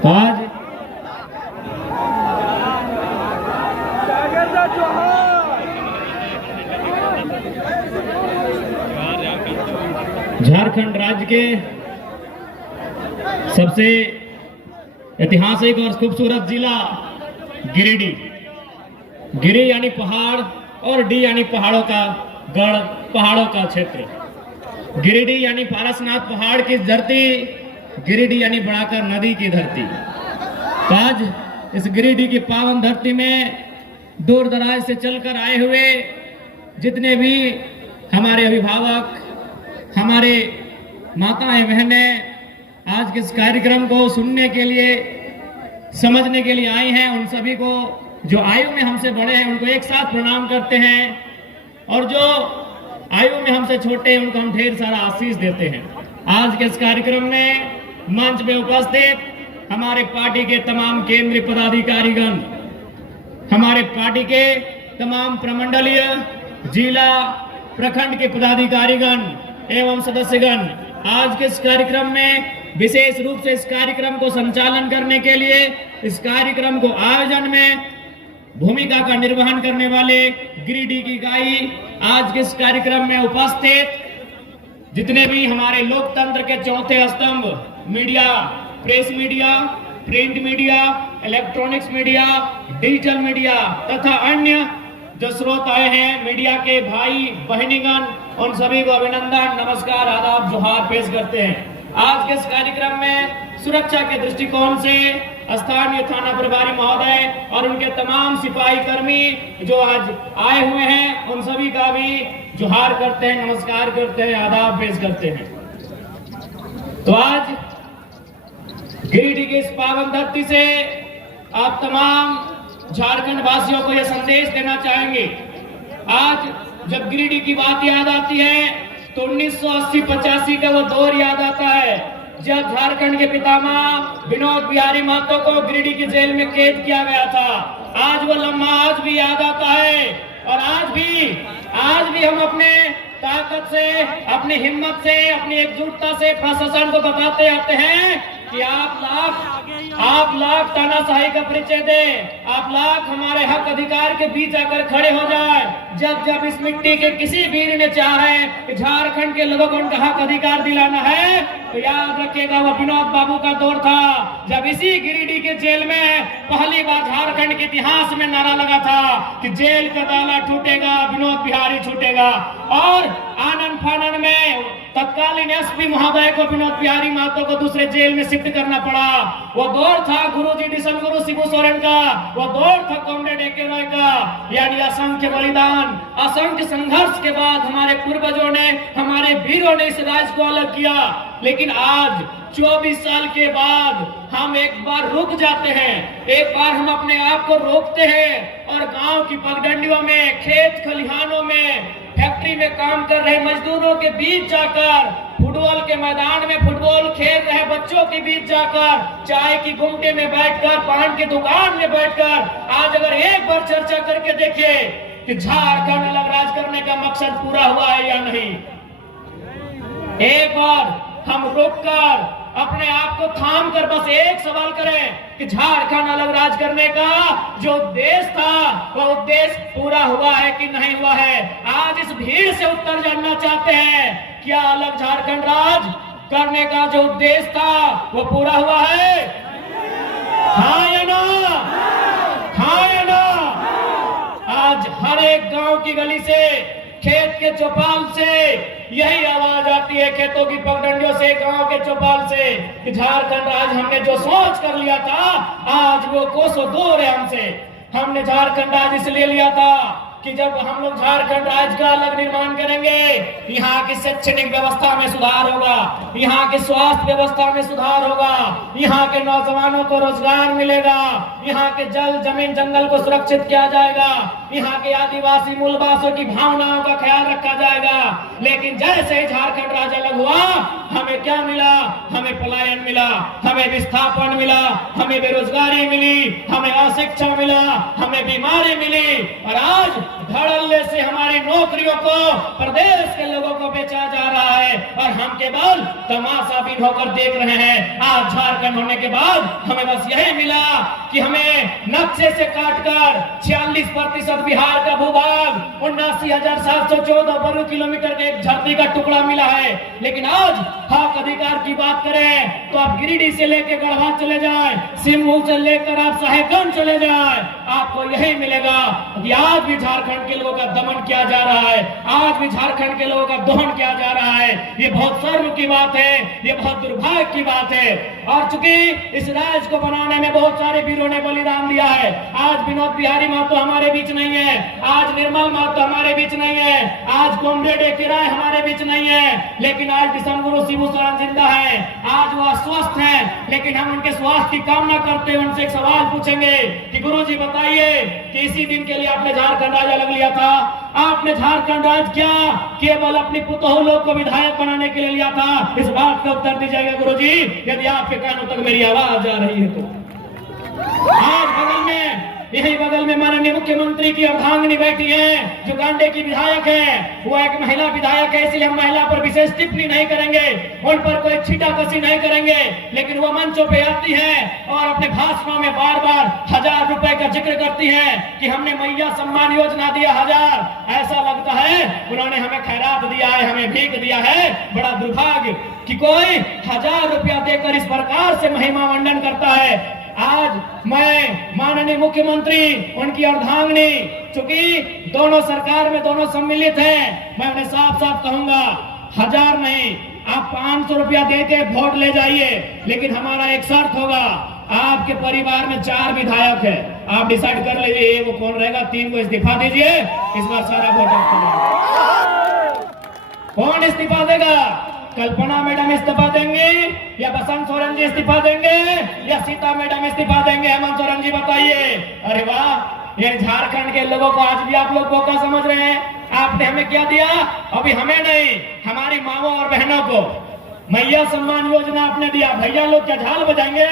आज झारखंड राज्य के सबसे ऐतिहासिक और खूबसूरत जिला गिरिडीह। गिरि यानी पहाड़ और डी यानी पहाड़ों का गढ़, पहाड़ों का क्षेत्र। गिरिडीह यानी पारसनाथ पहाड़ की धरती, गिरिडीह यानी बढ़ाकर नदी की धरती। आज इस गिरिडीह की पावन धरती में दूर दराज से चलकर आए हुए जितने भी हमारे अभिभावक, हमारे माताएं बहनें आज के इस कार्यक्रम को सुनने के लिए, समझने के लिए आए हैं, उन सभी को जो आयु में हमसे बड़े हैं उनको एक साथ प्रणाम करते हैं और जो आयु में हमसे छोटे हैं उनको हम ढेर सारा आशीष देते हैं। आज के इस कार्यक्रम में मंच में उपस्थित हमारे पार्टी के तमाम केंद्रीय पदाधिकारीगण, हमारे पार्टी के तमाम प्रमंडलीय, जिला, प्रखंड के पदाधिकारीगण एवं सदस्यगण, आज के इस कार्यक्रम में विशेष रूप से इस कार्यक्रम को संचालन करने के लिए, इस कार्यक्रम को आयोजन में भूमिका का निर्वहन करने वाले गिरिडीह की गाई, आज के इस कार्यक्रम में उपस्थित जितने भी हमारे लोकतंत्र के चौथे स्तंभ media, press media, print media, electronics media, digital media तथा अन्य जो स्रोत आए हैं, मीडिया के भाई बहनीगण, उन सभी को अभिनंदन, नमस्कार, आदाब, जोहार पेश करते हैं। आज के इस कार्यक्रम में सुरक्षा के दृष्टिकोण से स्थानीय थाना प्रभारी महोदय और उनके तमाम सिपाही कर्मी जो आज आए हुए हैं, उन सभी का भी जोहार करते हैं, नमस्कार करते हैं, आदाब पेश करते हैं। तो आज गिरिडीह की इस पावन धरती से आप तमाम झारखंड वासियों को यह संदेश देना चाहेंगे। आज जब गिरिडीह की बात याद आती है तो 1980-85 का वो दौर याद आता है जब झारखंड के पितामह विनोद बिहारी महतो को गिरिडीह की जेल में कैद किया गया था। आज वो लम्हा आज भी याद आता है और आज भी हम अपने ताकत से, अपनी हिम्मत से, अपनी एकजुटता से प्रशासन को बताते आते हैं कि आप लाख तानाशाही का परिचय दे, आप लाख हमारे हक अधिकार के बीच आकर खड़े हो जाए। जब इस मिट्टी के किसी वीर ने चाहे कि झारखंड के लोगों को उनका हक अधिकार दिलाना है तो याद रखिएगा वो विनोद बाबू का दौर था जब इसी गिरिडीह के जेल में पहली बार झारखंड के इतिहास में नारा लगा था कि जेल का ताला टूटेगा, विनोद बिहारी छूटेगा। और आनंद फानन में तत्कालीन एसपी महोदय को विनोद बिहारी महतो को दूसरे जेल में शिफ्ट करना पड़ा। वो दौर था गुरुजी डिसन गुरु शिबू सोरेन का, वो दौर था कॉमरेड ए.के. रॉय का। यानी असंख्य बलिदान, असंख्य संघर्ष के बाद हमारे पूर्वजों ने, हमारे वीरों ने इस राज्य को अलग किया। लेकिन आज 24 साल के बाद हम एक बार रुक जाते हैं, एक बार हम अपने आप को रोकते हैं और गांव की पगडंडियों में, खेत खलिहानों में, फैक्ट्री में काम कर रहे मजदूरों के बीच जाकर, फुटबॉल के मैदान में फुटबॉल खेल रहे बच्चों के बीच जाकर, चाय की गुमटे में बैठकर, पान की दुकान में बैठकर आज अगर एक बार चर्चा करके देखे कि झारखंड अलग राज करने का मकसद पूरा हुआ है या नहीं, एक बार हम रुककर अपने आप को थाम कर बस एक सवाल करें कि झारखंड अलग राज करने का जो उद्देश्य था वह उद्देश्य पूरा हुआ है कि नहीं हुआ है। आज इस भीड़ से उत्तर जानना चाहते हैं, क्या अलग झारखंड राज करने का जो उद्देश्य था वो पूरा हुआ है? हाँ या ना? हाँ या ना? आज हर एक गांव की गली से, खेत के चौपाल से यही आवाज आती है, खेतों की पगडंडियों से, गांव के चौपाल से कि झारखंड राज हमने जो सोच कर लिया था आज वो कोसों दूर है हमसे। हमने झारखंड राज इसलिए लिया था कि जब हम लोग झारखंड राज्य का अलग निर्माण करेंगे, यहाँ की शैक्षणिक व्यवस्था में सुधार होगा, यहाँ की स्वास्थ्य व्यवस्था में सुधार होगा, यहाँ के नौजवानों को रोजगार मिलेगा, यहाँ के जल जमीन जंगल को सुरक्षित किया जाएगा, यहाँ के आदिवासी मूलवासियों की भावनाओं का ख्याल रखा जाएगा। लेकिन जैसे ही झारखंड राज्य अलग हुआ, हमें क्या मिला? हमें पलायन मिला, हमें विस्थापन मिला, हमें बेरोजगारी मिली, हमें अशिक्षा मिला, हमें बीमारी मिली और आज धड़ल्ले से हमारी नौकरियों को प्रदेश के लोगों को बेचा जा रहा है और हम केवल तमाशाबीन होकर देख रहे हैं। आज झारखंड होने के बाद हमें बस यही मिला कि हमें नक्शे से काटकर 46% बिहार का भूभाग 79,714 वर्ग किलोमीटर के एक धरती का टुकड़ा मिला है। लेकिन आज हक अधिकार की बात करें तो आप गिरिडीह से लेकर गढ़वा चले जाएं, सिंहभूम से लेकर आप साहेबगंज चले जाएं, आपको यही मिलेगा कि आज भी झारखंड के लोगों का दमन किया जा रहा है, आज भी झारखंड के लोगों का दोहन किया जा रहा है। ये बहुत शर्म की बात है, ये बहुत दुर्भाग्य की बात है। और चूंकि इस राज्य को बनाने में बहुत सारे वीरों ने बलिदान दिया है, आज विनोद बिहारी महतो हमारे बीच नहीं है, आज निर्मल महतो हमारे बीच नहीं है, आज कॉमरेड एक राय हमारे बीच नहीं है, लेकिन आज किशन गुरु शिबू सोरेन जिंदा है, आज वो स्वस्थ हैं। लेकिन हम उनके स्वास्थ्य की कामना करते हुए उनसे एक सवाल पूछेंगे कि गुरु जी बताइए कि इसी दिन के लिए आपने झारखंड राज्य अलग लिया था, आपने झारखंड राज्य क्या केवल अपनी पुतोह लोग को विधायक बनाने के लिए लिया था? इस बात का उत्तर दीजिएगा गुरु जी, यदि आपके कानों तक मेरी आवाज जा रही है तो। आज बगल में, यही बगल में माननीय मुख्यमंत्री की अर्धांगिनी बैठी है जो गांडे की विधायक है, वो एक महिला विधायक है, इसलिए हम महिला पर विशेष टिप्पणी नहीं करेंगे, उन पर कोई छीटाकशी नहीं करेंगे। लेकिन वो मंचों पे आती है और अपने भाषणों में बार बार 1000 रुपए का जिक्र करती है कि हमने मैया सम्मान योजना दिया 1000। ऐसा लगता है उन्होंने हमें खैरात दिया है, हमें भीख दिया है। बड़ा दुर्भाग्य कि कोई 1000 रुपया देकर इस प्रकार से महिमा मंडन करता है। आज मैं माननीय मुख्यमंत्री, उनकी अर्धांगिनी, चूंकि दोनों सरकार में दोनों सम्मिलित हैं, मैं उन्हें साफ साफ कहूंगा 1000 नहीं, आप 500 रुपया दे के वोट ले जाइए, लेकिन हमारा एक शर्त होगा, आपके परिवार में 4 विधायक है, आप डिसाइड कर लीजिए वो कौन रहेगा, 3 को इस्तीफा दीजिए, इस बार सारा वोट आपको। कौन इस्तीफा देगा? कल्पना मैडम इस्तीफा देंगे या बसंत सोरेन जी इस्तीफा देंगे या सीता मैडम इस्तीफा देंगे? हेमंत सोरेन जी बताइए। अरे वाह, ये झारखंड के लोगों को आज भी आप लोग को क्या समझ रहे हैं? आपने हमें क्या दिया? अभी हमें नहीं, हमारी माओ और बहनों को मैया सम्मान योजना आपने दिया। भैया लोग क्या झाल बजाएंगे?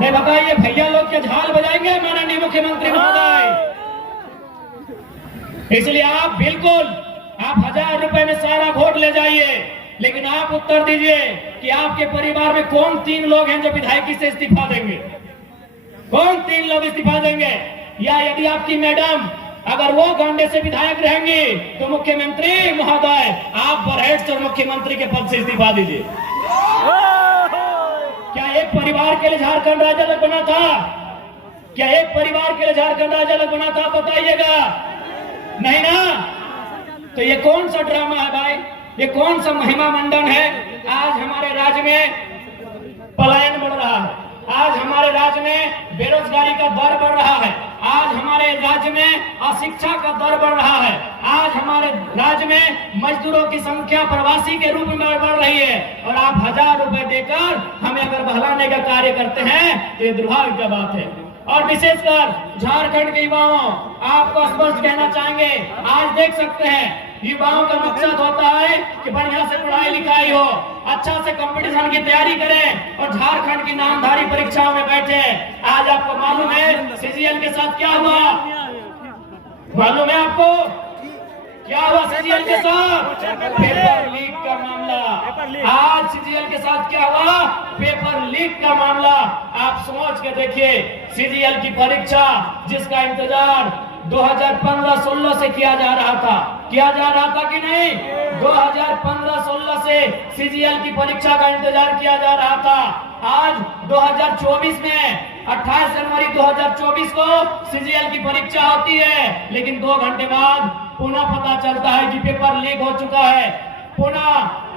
नहीं बताइए, भैया लोग क्या झाल बजाएंगे माननीय मुख्यमंत्री महोदय? इसलिए आप बिल्कुल, आप 1000 रुपए में सारा वोट ले जाइए, लेकिन आप उत्तर दीजिए कि आपके परिवार में कौन 3 लोग हैं जो विधायकी से इस्तीफा देंगे? कौन 3 लोग इस्तीफा देंगे? या यदि आपकी मैडम अगर वो गांडे से विधायक रहेंगे तो मुख्यमंत्री महोदय आप बरहेट से मुख्यमंत्री के पद से इस्तीफा दीजिए। क्या एक परिवार के लिए झारखंड राज्य अलग बना था? क्या एक परिवार के लिए झारखंड राज्य अलग बना था? बताइएगा। नहीं ना? तो ये कौन सा ड्रामा है भाई? ये कौन सा महिमा मंडन है? आज हमारे राज्य में पलायन बढ़ रहा है, आज हमारे राज्य में बेरोजगारी का दर बढ़ रहा है, आज हमारे राज्य में अशिक्षा का दर बढ़ रहा है, आज हमारे राज्य में मजदूरों की संख्या प्रवासी के रूप में बढ़ रही है, और आप 1000 रुपए देकर हमें अगर बहलाने का कार्य करते हैं तो ये दुर्भाग्य की बात है। और विशेषकर झारखंड के युवाओं, आपको स्पष्ट कहना चाहेंगे, आज देख सकते हैं युवाओं का मकसद होता है कि बढ़िया से पढ़ाई लिखाई हो, अच्छा से कंपटीशन की तैयारी करें और झारखंड की नामधारी परीक्षाओं में बैठे। आज आपको मालूम है सीजीएल के साथ क्या हुआ? मालूम है आपको क्या हुआ सीजीएल के साथ? पेपर लीक का मामला। आज सीजीएल के साथ क्या हुआ? पेपर लीक का मामला। आप सोच के देखिए, सीजीएल की परीक्षा जिसका इंतजार 2015-16 से किया जा रहा था कि नहीं? 2015-16 से सीजीएल की परीक्षा का इंतजार किया जा रहा था। आज 2024 में 28 जनवरी 2024 को सीजीएल की परीक्षा होती है, लेकिन 2 घंटे बाद पुनः पता चलता है कि पेपर लीक हो चुका है, पुनः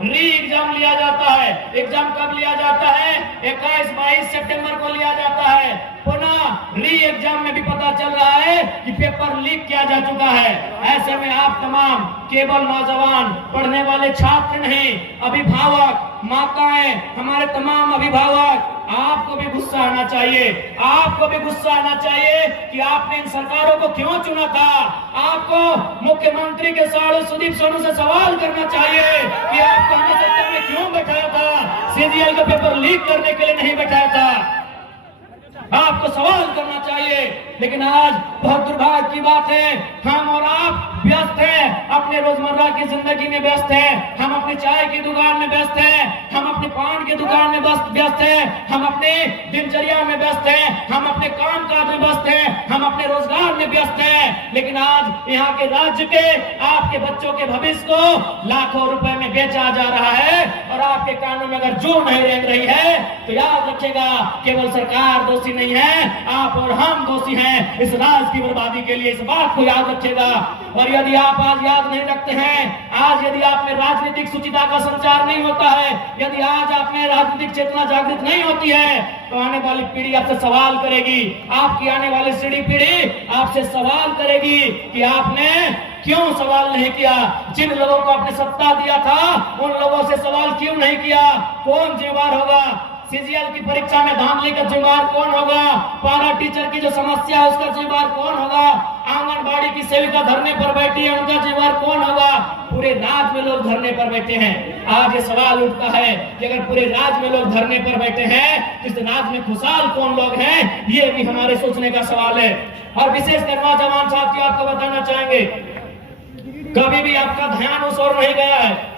री एग्जाम लिया जाता है। एग्जाम कब लिया जाता है? 21-22 सितंबर को लिया जाता है। पुनः री एग्जाम में भी पता चल रहा है कि पेपर लीक किया जा चुका है। ऐसे में आप तमाम केवल नौजवान पढ़ने वाले छात्र नहीं, अभिभावक, माताएं, हमारे तमाम अभिभावक, आपको भी गुस्सा आना चाहिए, आपको भी गुस्सा आना चाहिए कि आपने इन सरकारों को क्यों चुना था। आपको मुख्यमंत्री के साथ सुदीप सोनू से सवाल करना चाहिए कि आपको हमें सत्ता में क्यों बैठाया था? सीजीएल का पेपर लीक करने के लिए नहीं बैठाया था। आपको सवाल करना चाहिए। लेकिन आज बहुत दुर्भाग्य की बात है, हम और आप व्यस्त हैं, अपने रोजमर्रा की जिंदगी में व्यस्त हैं, हम अपनी चाय की दुकान में व्यस्त हैं, हम अपने पान की दुकान में व्यस्त हैं, हम अपने दिनचर्या में व्यस्त हैं, हम अपने काम काज में व्यस्त हैं, हम अपने रोजगार में व्यस्त हैं। लेकिन आज यहाँ के राज्य के आपके बच्चों के भविष्य को लाखों रुपए में बेचा जा रहा है और आपके कानों में अगर जो नहीं रेंग रही है तो याद रखिएगा, केवल सरकार दोषी नहीं है, आप और हम दोषी हैं इस राज्य की बर्बादी के लिए। इस बात को याद रखिएगा। और यदि आप आज याद नहीं रखते हैं, आज यदि आप में राजनीतिक सुचिता का संचार नहीं होता है, यदि आज आप में राजनीतिक चेतना जागृत नहीं होती है, तो आने वाली पीढ़ी आपसे सवाल करेगी, आपकी आने वाली पीढ़ी आपसे सवाल करेगी कि आपने क्यों सवाल नहीं किया, जिन लोगों को आपने सत्ता दिया था उन लोगों से सवाल क्यों नहीं किया। कौन जिम्मेदार होगा? सीजीएल की परीक्षा में धांधली का जिम्मेदार कौन होगा? पारा टीचर की जो समस्या है उसका जिम्मेदार कौन होगा? आंगनबाड़ी की सेविका धरने पर बैठी है, उनका जिम्मेदार कौन होगा? पूरे राज्य में लोग धरने पर बैठे हैं। आज ये सवाल उठता है कि अगर पूरे राज्य में लोग धरने पर बैठे हैं, इस राज्य में खुशहाल कौन लोग हैं? ये भी हमारे सोचने का सवाल है। और विशेषकर नौजवान साथियों, आपको बताना चाहेंगे, कभी भी आपका ध्यान उस ओर नहीं गया है।